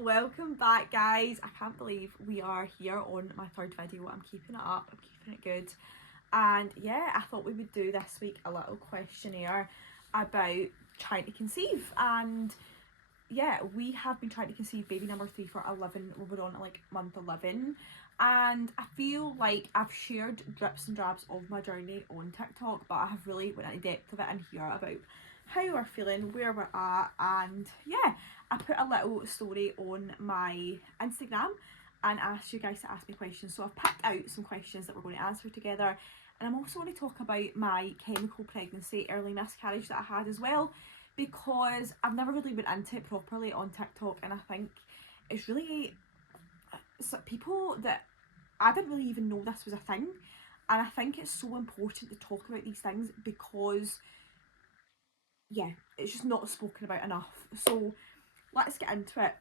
Welcome back, guys. I can't believe we are here on my third video. I'm keeping it up, I'm keeping it good. And yeah, I thought we would do this week a little questionnaire about trying to conceive. And yeah, we have been trying to conceive baby number 3 for 11, we're on like month 11. And I feel like I've shared drips and drabs of my journey on TikTok, but I have really went into depth of it in here about how we're feeling, where we're at, and yeah, I put a little story on my Instagram and asked you guys to ask me questions. So I've picked out some questions that we're going to answer together, and I'm also going to talk about my chemical pregnancy, early miscarriage that I had as well, because I've never really been into it properly on TikTok, and I think it's really people that I didn't really even know this was a thing, and I think it's so important to talk about these things because yeah, it's just not spoken about enough. So let's get into it.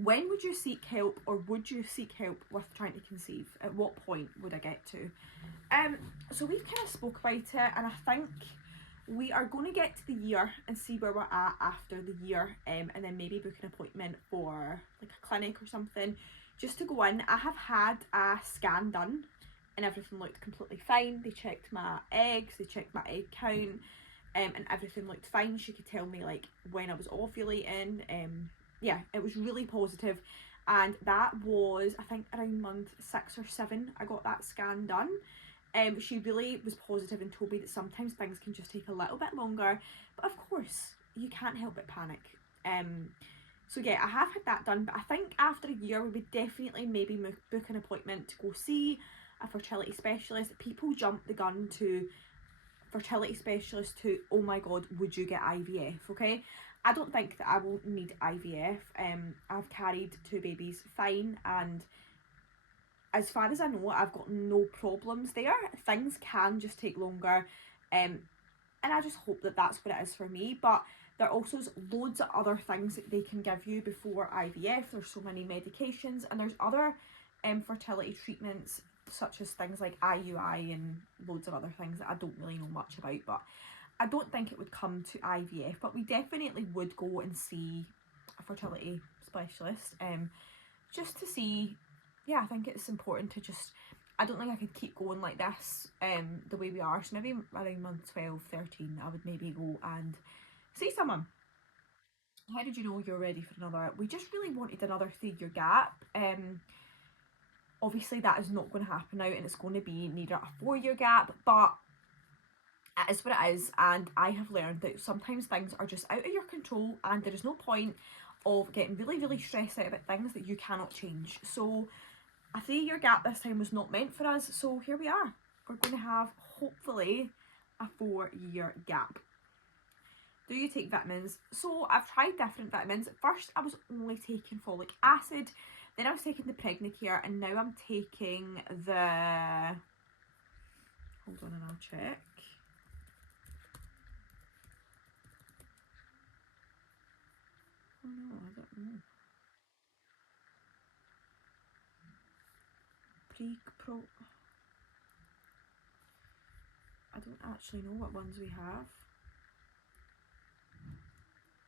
When would you seek help, or would you seek help with trying to conceive? At what point would I get to? So we've kind of spoke about it, and I think we are going to get to the year and see where we're at after the year, and then maybe book an appointment for like a clinic or something just to go in. I have had a scan done and everything looked completely fine. They checked my eggs, they checked my egg count, and everything looked fine. She could tell me like when I was ovulating. Yeah, it was really positive, and that was, I think, around month 6 or 7 I got that scan done. She really was positive and told me that sometimes things can just take a little bit longer, but of course you can't help but panic. So yeah, I have had that done, but I think after a year we would definitely maybe book an appointment to go see a fertility specialist. People jump the gun to fertility specialist to, oh my god, would you get IVF? Okay, I don't think that I will need IVF. I've carried 2 babies fine, and as far as I know, I've got no problems there. Things can just take longer, and I just hope that that's what it is for me. But there also is loads of other things that they can give you before IVF. There's so many medications, and there's other fertility treatments such as things like IUI and loads of other things that I don't really know much about, but I don't think it would come to IVF. But we definitely would go and see a fertility specialist, just to see. Yeah, I think it's important to just, I don't think I could keep going like this the way we are. So maybe around month 12, 13 I would maybe go and see someone. How did you know you're ready for another? We just really wanted another 3-year gap. Obviously that is not going to happen now, and it's going to be neither a 4-year gap, but it is what it is. And I have learned that sometimes things are just out of your control, and there is no point of getting really stressed out about things that you cannot change. So a 3-year gap this time was not meant for us, so here we are. We're going to have hopefully a 4-year gap. Do you take vitamins? So I've tried different vitamins. At first I was only taking folic acid, then I was taking the Pregnacare, and now I'm taking the, hold on and I'll check. Oh no, I don't know. Pro. I don't actually know what ones we have.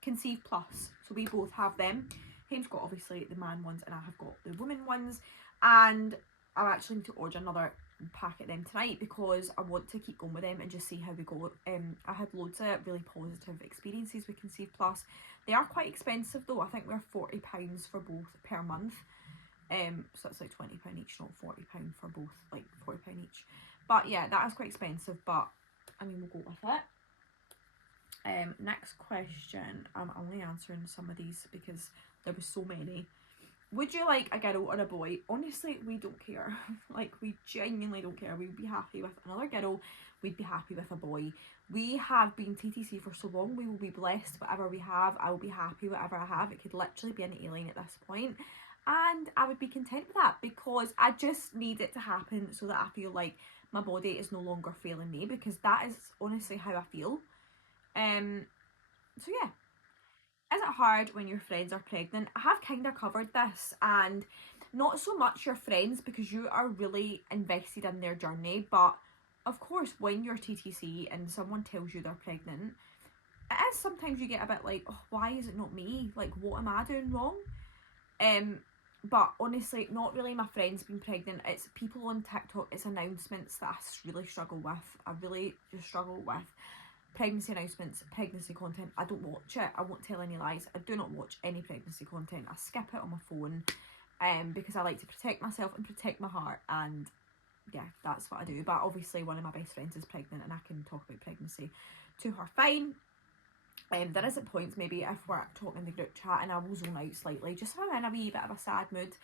Conceive Plus. So we both have them. Haim's got obviously the man ones, and I have got the woman ones. And I actually need to order another packet of them tonight because I want to keep going with them and just see how we go. I had loads of really positive experiences with Conceive Plus. They are quite expensive though. I think they're £40 for both per month. So it's like £20 each, not £40 for both, like £40 each. But yeah, that is quite expensive, but I mean, we'll go with it. Next question. I'm only answering some of these because there was so many. Would you like a girl or a boy? Honestly, we don't care. Like, we genuinely don't care. We'd be happy with another girl. We'd be happy with a boy. We have been TTC for so long. We will be blessed whatever we have. I will be happy whatever I have. It could literally be an alien at this point, and I would be content with that because I just need it to happen so that I feel like my body is no longer failing me, because that is honestly how I feel. So yeah. Is it hard when your friends are pregnant? I have kind of covered this, and not so much your friends because you are really invested in their journey, but of course when you're TTC and someone tells you they're pregnant, it is sometimes you get a bit like, oh, why is it not me? Like, what am I doing wrong? But honestly, not really my friends being pregnant. It's people on TikTok. It's announcements that I really struggle with. I really just struggle with pregnancy announcements, pregnancy content. I don't watch it. I won't tell any lies. I do not watch any pregnancy content. I skip it on my phone, because I like to protect myself and protect my heart. And yeah, that's what I do. But obviously, one of my best friends is pregnant, and I can talk about pregnancy to her fine. There is at points maybe if we're talking in the group chat and I will zone out slightly, just if I'm in a wee bit of a sad mood.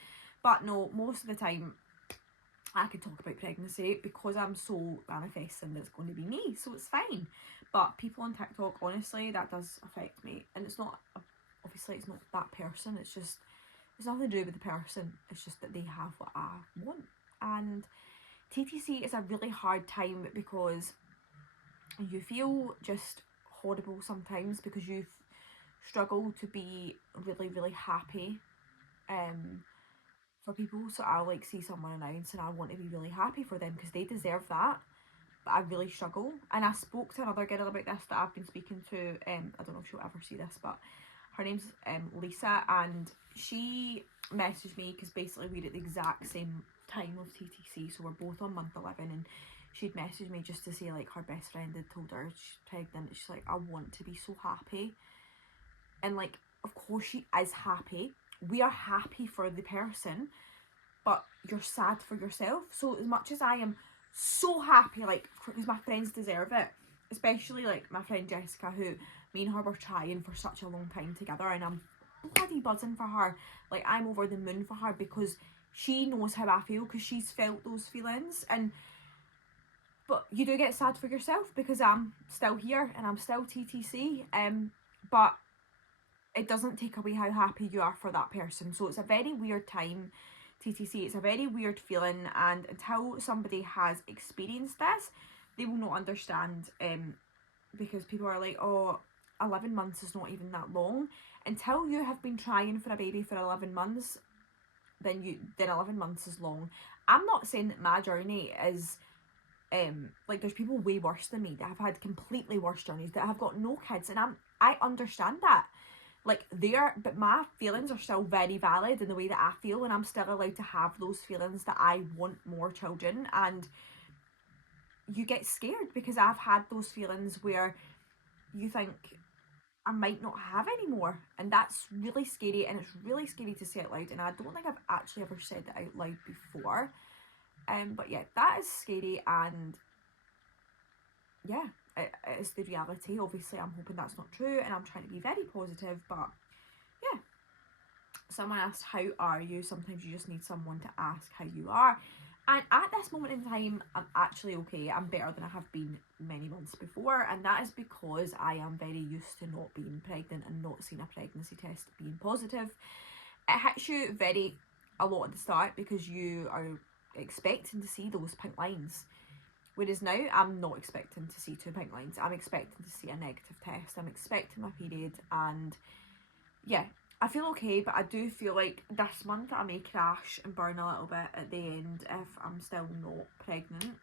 But no, most of the time I can talk about pregnancy because I'm so manifesting that it's going to be me, so it's fine. But people on TikTok, honestly, that does affect me. And it's not, obviously it's not that person, it's just, it's nothing to do with the person, it's just that they have what I want. And TTC is a really hard time because you feel just horrible sometimes because you struggle to be really, really happy for people. So I'll like see someone announce and I want to be really happy for them because they deserve that, but I really struggle. And I spoke to another girl about this that I've been speaking to, I don't know if she'll ever see this, but her name's Lisa, and she messaged me because basically we're at the exact same time of TTC, so we're both on month 11, and she'd messaged me just to say like her best friend had told her she's pregnant. She's like, I want to be so happy. And like, of course she is happy. We are happy for the person, but you're sad for yourself. So as much as I am so happy, like, because my friends deserve it, especially like my friend Jessica, who me and her were trying for such a long time together, and I'm bloody buzzing for her. Like, I'm over the moon for her because she knows how I feel, because she's felt those feelings. And but you do get sad for yourself because I'm still here and I'm still TTC, but it doesn't take away how happy you are for that person. So it's a very weird time, TTC. It's a very weird feeling, and until somebody has experienced this, they will not understand, because people are like, oh, 11 months is not even that long. Until you have been trying for a baby for 11 months, then 11 months is long. I'm not saying that my journey is like, there's people way worse than me that have had completely worse journeys, that have got no kids, and I understand that. Like, but my feelings are still very valid in the way that I feel, and I'm still allowed to have those feelings that I want more children. And you get scared because I've had those feelings where you think I might not have any more, and that's really scary, and it's really scary to say it loud, and I don't think I've actually ever said that out loud before. But yeah, that is scary, and yeah, it is the reality. Obviously, I'm hoping that's not true, and I'm trying to be very positive, but yeah. Someone asked, how are you? Sometimes you just need someone to ask how you are. And at this moment in time, I'm actually okay. I'm better than I have been many months before, and that is because I am very used to not being pregnant and not seeing a pregnancy test being positive. It hits you a lot at the start because you are expecting to see those pink lines, whereas now I'm not expecting to see 2 pink lines. I'm expecting to see a negative test. I'm expecting my period, and yeah, I feel okay, but I do feel like this month I may crash and burn a little bit at the end if I'm still not pregnant.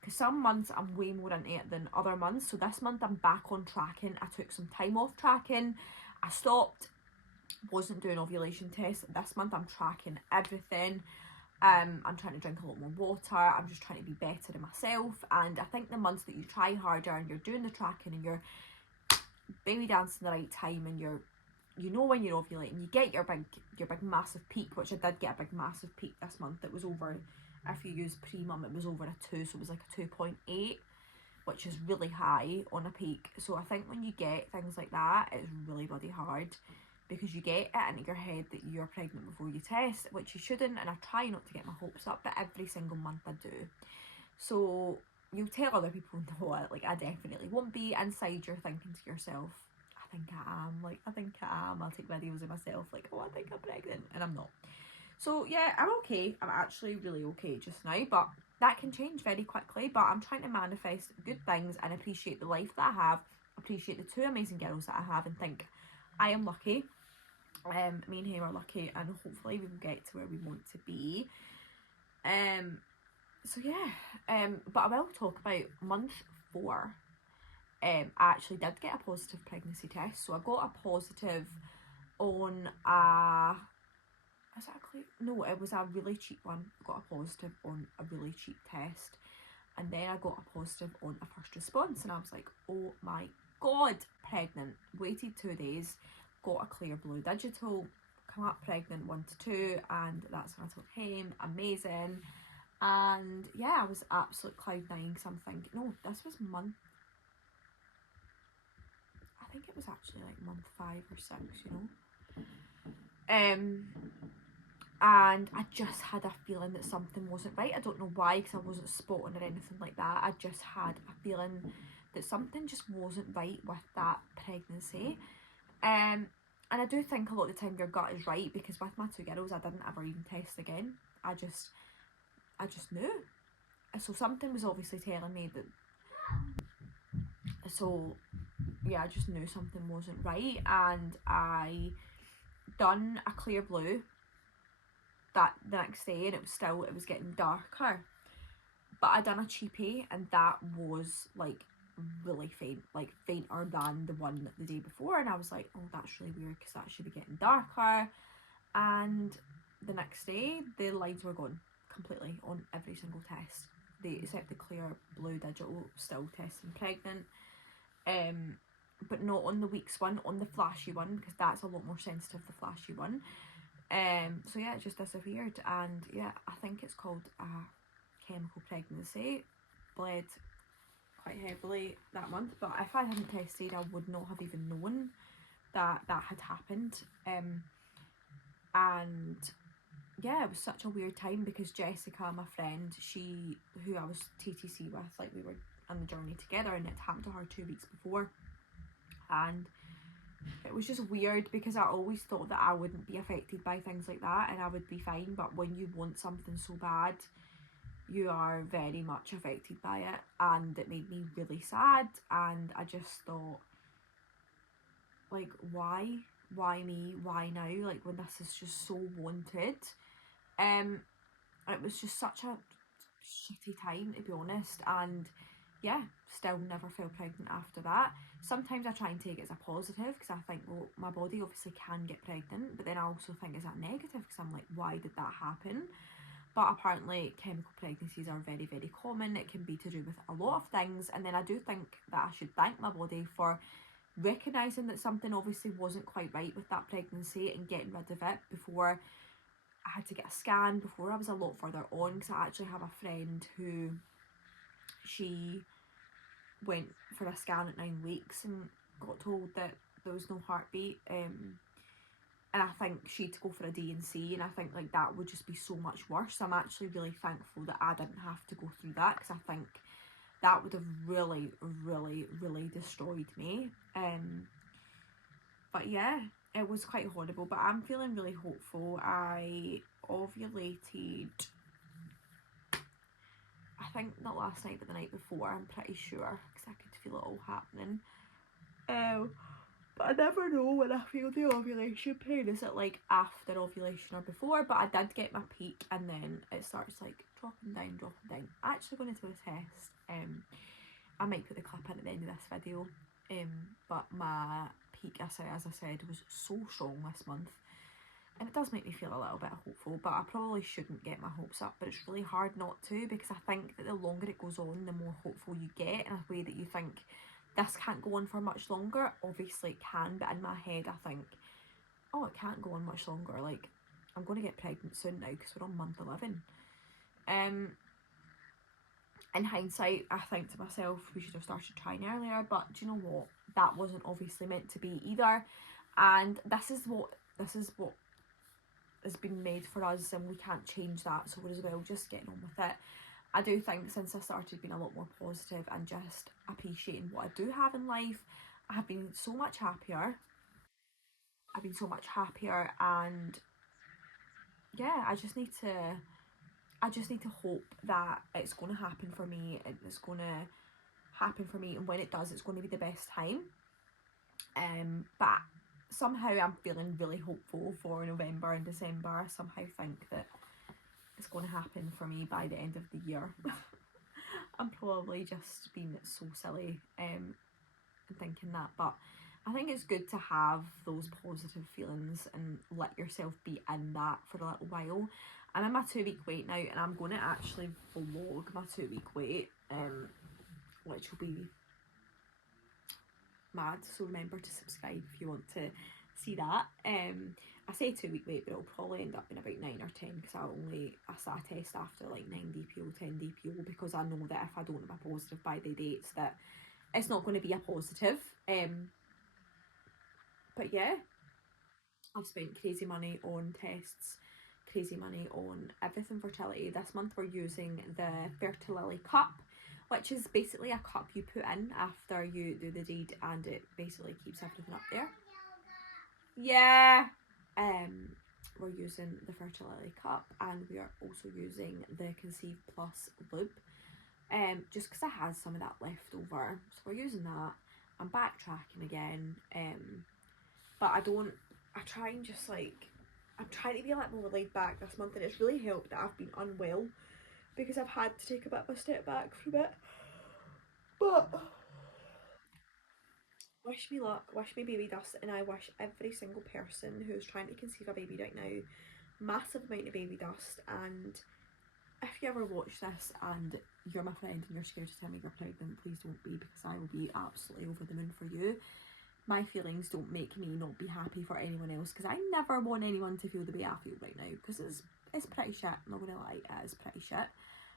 Because some months I'm way more into it than other months. So this month I'm back on tracking. I took some time off tracking. I stopped, wasn't doing ovulation tests. This month I'm tracking everything. I'm trying to drink a lot more water. I'm just trying to be better in myself. And I think the months that you try harder and you're doing the tracking and you're baby dancing the right time, and you know when you're ovulating, you get your big massive peak, which I did get a big massive peak this month. It was over, if you use pre-mum, it was over a 2, so it was like a 2.8, which is really high on a peak. So I think when you get things like that, it's really bloody hard, because you get it into your head that you're pregnant before you test, which you shouldn't, and I try not to get my hopes up, but every single month I do. So you'll tell other people, no, like, I definitely won't be. Inside you're thinking to yourself, I think I am. I'll take videos of myself like, oh, I think I'm pregnant, and I'm not. So yeah, I'm okay. I'm actually really okay just now, but that can change very quickly. But I'm trying to manifest good things and appreciate the life that I have, appreciate the 2 amazing girls that I have, and think I am lucky. Me and him are lucky, and hopefully we will get to where we want to be. So yeah, but I will talk about month 4. I actually did get a positive pregnancy test. So I got a positive on a no, it was a really cheap one. I got a positive on a really cheap test, and then I got a positive on a first response, and I was like, oh my god, pregnant. Waited 2 days, got a clear blue digital, come up pregnant 1 to 2, and that's when I told him. Amazing. And yeah, I was absolute cloud nine, because I'm thinking, no, this was month, I think it was actually like month 5 or 6, you know. And I just had a feeling that something wasn't right. I don't know why, because I wasn't spotting or anything like that. I just had a feeling that something just wasn't right with that pregnancy. And I do think a lot of the time your gut is right, because with my 2 girls, I didn't ever even test again. I just knew. So something was obviously telling me that. So yeah, I just knew something wasn't right, and I done a clear blue that the next day, and it was getting darker, but I done a cheapie, and that was like really faint, like fainter than the one the day before, and I was like, oh, that's really weird, because that should be getting darker. And the next day the lines were gone completely on every single test, except the clear blue digital still testing pregnant, but not on the weeks one, on the flashy one, because that's a lot more sensitive, the flashy one. So yeah, it just disappeared, and yeah, I think it's called a chemical pregnancy. Bled quite heavily that month, but if I hadn't tested, I would not have even known that that had happened. And yeah, it was such a weird time, because Jessica, my friend, who I was TTC with, like we were on the journey together, and it happened to her 2 weeks before, and it was just weird, because I always thought that I wouldn't be affected by things like that, and I would be fine, but when you want something so bad, you are very much affected by it, and it made me really sad. And I just thought, like, why me, why now, like, when this is just so wanted. It was just such a shitty time, to be honest, and yeah, still never felt pregnant after that. Sometimes I try and take it as a positive, because I think, well, my body obviously can get pregnant, but then I also think, is that negative, because I'm like, why did that happen? But apparently chemical pregnancies are very, very common. It can be to do with a lot of things, and then I do think that I should thank my body for recognising that something obviously wasn't quite right with that pregnancy, and getting rid of it before I had to get a scan, before I was a lot further on, because I actually have a friend who, she went for a scan at 9 weeks and got told that there was no heartbeat, and I think she had to go for a D&C, and I think like that would just be so much worse. So I'm actually really thankful that I didn't have to go through that, because I think that would have really, really, really destroyed me. But yeah, it was quite horrible, but I'm feeling really hopeful. I ovulated, I think not last night, but the night before, I'm pretty sure, because I could feel it all happening. But I never know when I feel the ovulation pain. Is it like after ovulation or before? But I did get my peak, and then it starts like dropping down. I'm actually going to do a test. I might put the clip in at the end of this video. But my peak, as I said, was so strong this month, and it does make me feel a little bit hopeful, but I probably shouldn't get my hopes up, but it's really hard not to, because I think that the longer it goes on, the more hopeful you get, in a way that you think, this can't go on for much longer. Obviously it can, but in my head I think, oh, it can't go on much longer, like, I'm going to get pregnant soon now, because we're on month 11. In hindsight, I think to myself, we should have started trying earlier, but do you know what, that wasn't obviously meant to be either, and this is what has been made for us, and we can't change that, so we're as well just getting on with it. I do think since I started being a lot more positive and just appreciating what I do have in life, I have been so much happier. And yeah, I just need to hope that it's going to happen for me, and it's going to happen for me, and when it does, it's going to be the best time. But somehow I'm feeling really hopeful for November and December. I somehow think that it's going to happen for me by the end of the year. I'm probably just being so silly and thinking that, but I think it's good to have those positive feelings and let yourself be in that for a little while. I'm in my 2-week wait now, and I'm going to actually vlog my 2-week wait, which will be mad, so remember to subscribe if you want to see that. I say 2-week wait, but it'll probably end up being about 9 or 10, because I start a test after like 9 DPO, 10 DPO, because I know that if I don't have a positive by the dates, that it's not going to be a positive. But yeah, I've spent crazy money on tests, crazy money on everything fertility. This month we're using the Fertility cup, which is basically a cup you put in after you do the deed, and it basically keeps everything up there. Yeah. We're using the Fertility cup, and we are also using the Conceive Plus lube, just because I had some of that left over, so we're using that. I'm backtracking again, but I try and just like, I'm trying to be a little more laid back this month, and it's really helped that I've been unwell, because I've had to take a bit of a step back from it. But wish me luck, wish me baby dust, and I wish every single person who's trying to conceive a baby right now massive amount of baby dust. And if you ever watch this and you're my friend and you're scared to tell me you're pregnant, please don't be, because I will be absolutely over the moon for you. My feelings don't make me not be happy for anyone else, because I never want anyone to feel the way I feel right now, because it's pretty shit, I'm not gonna lie, it is pretty shit.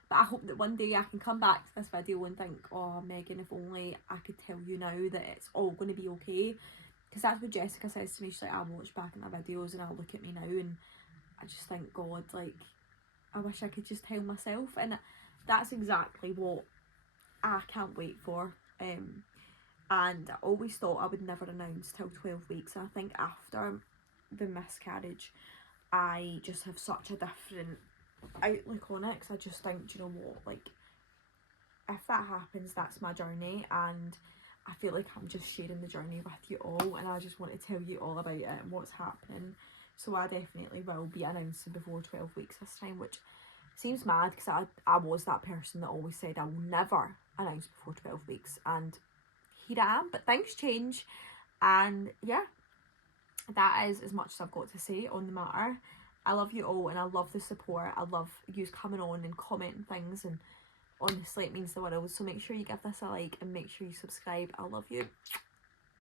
But I hope that one day I can come back to this video and think, oh Megan, if only I could tell you now that it's all going to be okay. Because that's what Jessica says to me. She's like, I watch back in my videos and I'll look at me now and I just think, God, like, I wish I could just tell myself. And that's exactly what I can't wait for. And I always thought I would never announce till 12 weeks. And I think after the miscarriage, I just have such a different outlook on it, because I just think, do you know what, like, if that happens, that's my journey, and I feel like I'm just sharing the journey with you all, and I just want to tell you all about it and what's happening. So I definitely will be announcing before 12 weeks this time, which seems mad, because I was that person that always said I will never announce before 12 weeks, and here I am. But things change, and yeah, that is as much as I've got to say on the matter. I love you all, and I love the support. I love you coming on and commenting things, and honestly it means the world. So make sure you give this a like and make sure you subscribe. I love you.